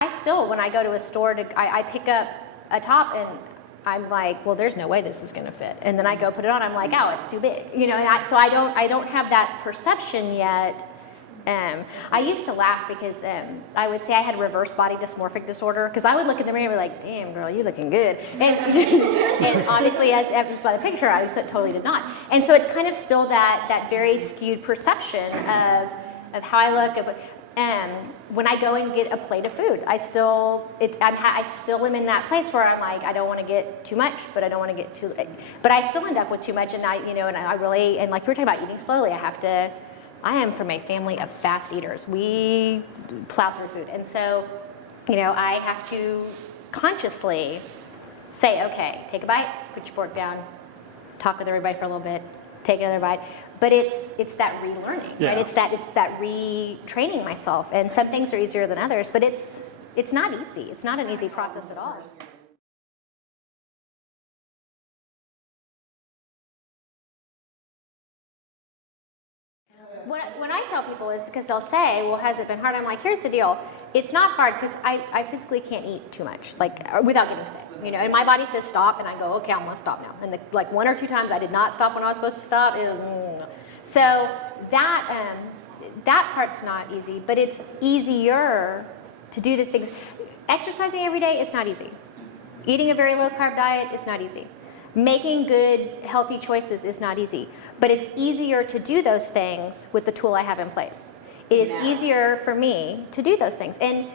I still, when I go to a store, I pick up a top and I'm like, well, there's no way this is going to fit. And then I go put it on, I'm like, oh, it's too big. And so I don't have that perception yet. I used to laugh because I would say I had reverse body dysmorphic disorder, because I would look in the mirror and be like, damn girl, you looking good. And honestly, as evidenced by the picture, I totally did not. And so it's kind of still that very skewed perception of how I look. When I go and get a plate of food, I still am in that place where I'm like, I don't want to get too much, but I don't want to get too, but I still end up with too much. And I really, and like you were talking about eating slowly, I am from a family of fast eaters. We plow through food. And so, I have to consciously say, okay, take a bite, put your fork down, talk with everybody for a little bit, take another bite. But it's that relearning, yeah. right? It's that retraining myself. And some things are easier than others, but it's not easy. It's not an easy process at all. When I tell people is because they'll say, well, has it been hard? I'm like, here's the deal. It's not hard because I physically can't eat too much, without getting sick, and my body says stop, and I go, okay, I'm gonna stop now. And one or two times I did not stop when I was supposed to stop. So that part's not easy, but it's easier to do the things. Exercising every day is not easy. Eating a very low carb diet is not easy. Making good, healthy choices is not easy, but it's easier to do those things with the tool I have in place. It is easier for me to do those things. And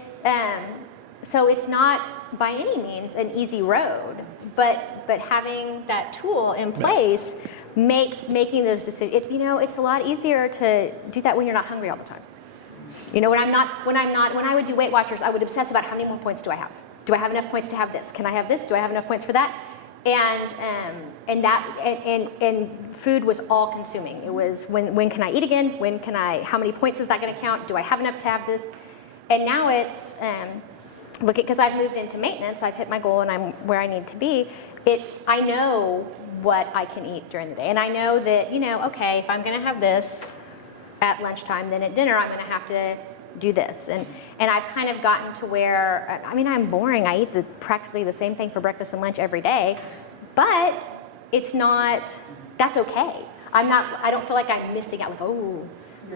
so it's not by any means an easy road, but having that tool in place makes making those decisions, it's a lot easier to do that when you're not hungry all the time. When I would do Weight Watchers, I would obsess about how many more points do I have? Do I have enough points to have this? Can I have this? Do I have enough points for that? And food was all consuming. It was when can I eat again? How many points is that going to count? Do I have enough to have this? And now it's, because I've moved into maintenance, I've hit my goal and I'm where I need to be. I know what I can eat during the day. And I know that, okay, if I'm going to have this at lunchtime, then at dinner I'm going to have to do this. And I've kind of gotten to where, I'm boring. I eat practically the same thing for breakfast and lunch every day, but it's not, that's okay. I don't feel like I'm missing out,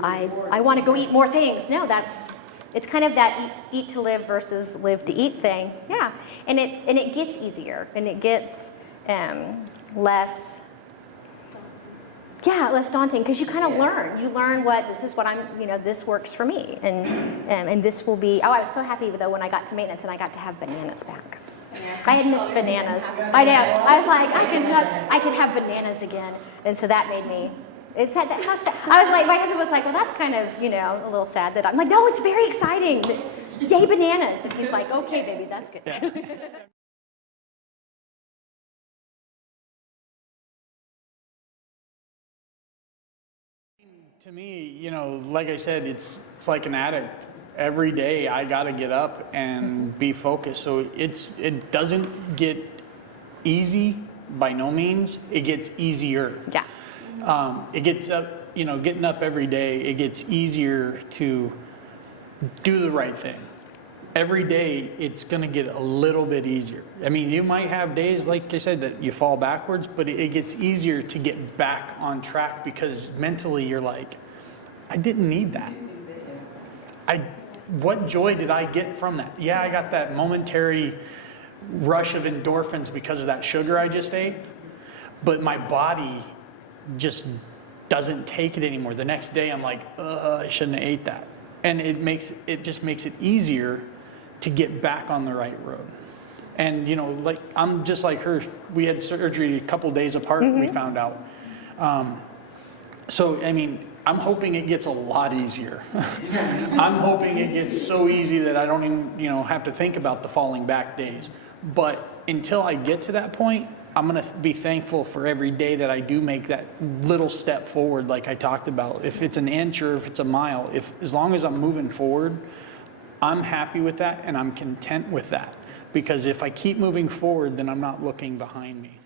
I want to go eat more things. No, it's kind of that eat to live versus live to eat thing. Yeah, and it gets easier and it gets less daunting, because you kind of learn. You learn this works for me, and this will be. Oh, I was so happy though when I got to maintenance and I got to have bananas back. I had missed bananas. I know. I was like, I can have bananas again, and so that made me. It said that. I was like, my husband was like, well, that's kind of a little sad that I'm like, no, it's very exciting. Yay, bananas! And he's like, okay, baby, that's good. Yeah. To me, like I said, it's like an addict. Every day I got to get up and be focused. So it doesn't get easy by no means. It gets easier. Yeah. It gets up, getting up every day, it gets easier to do the right thing. Every day it's going to get a little bit easier. You might have days, like I said, that you fall backwards, but it gets easier to get back on track, because mentally you're like, I didn't need that. What joy did I get from that? Yeah, I got that momentary rush of endorphins because of that sugar I just ate, but my body just doesn't take it anymore. The next day I'm like, I shouldn't have ate that. And it just makes it easier to get back on the right road. And I'm just like her. We had surgery a couple days apart. We found out. So I'm hoping it gets a lot easier. I'm hoping it gets so easy that I don't even have to think about the falling back days. But until I get to that point, I'm going to be thankful for every day that I do make that little step forward, like I talked about. If it's an inch or if it's a mile, as long as I'm moving forward, I'm happy with that and I'm content with that. Because if I keep moving forward, then I'm not looking behind me.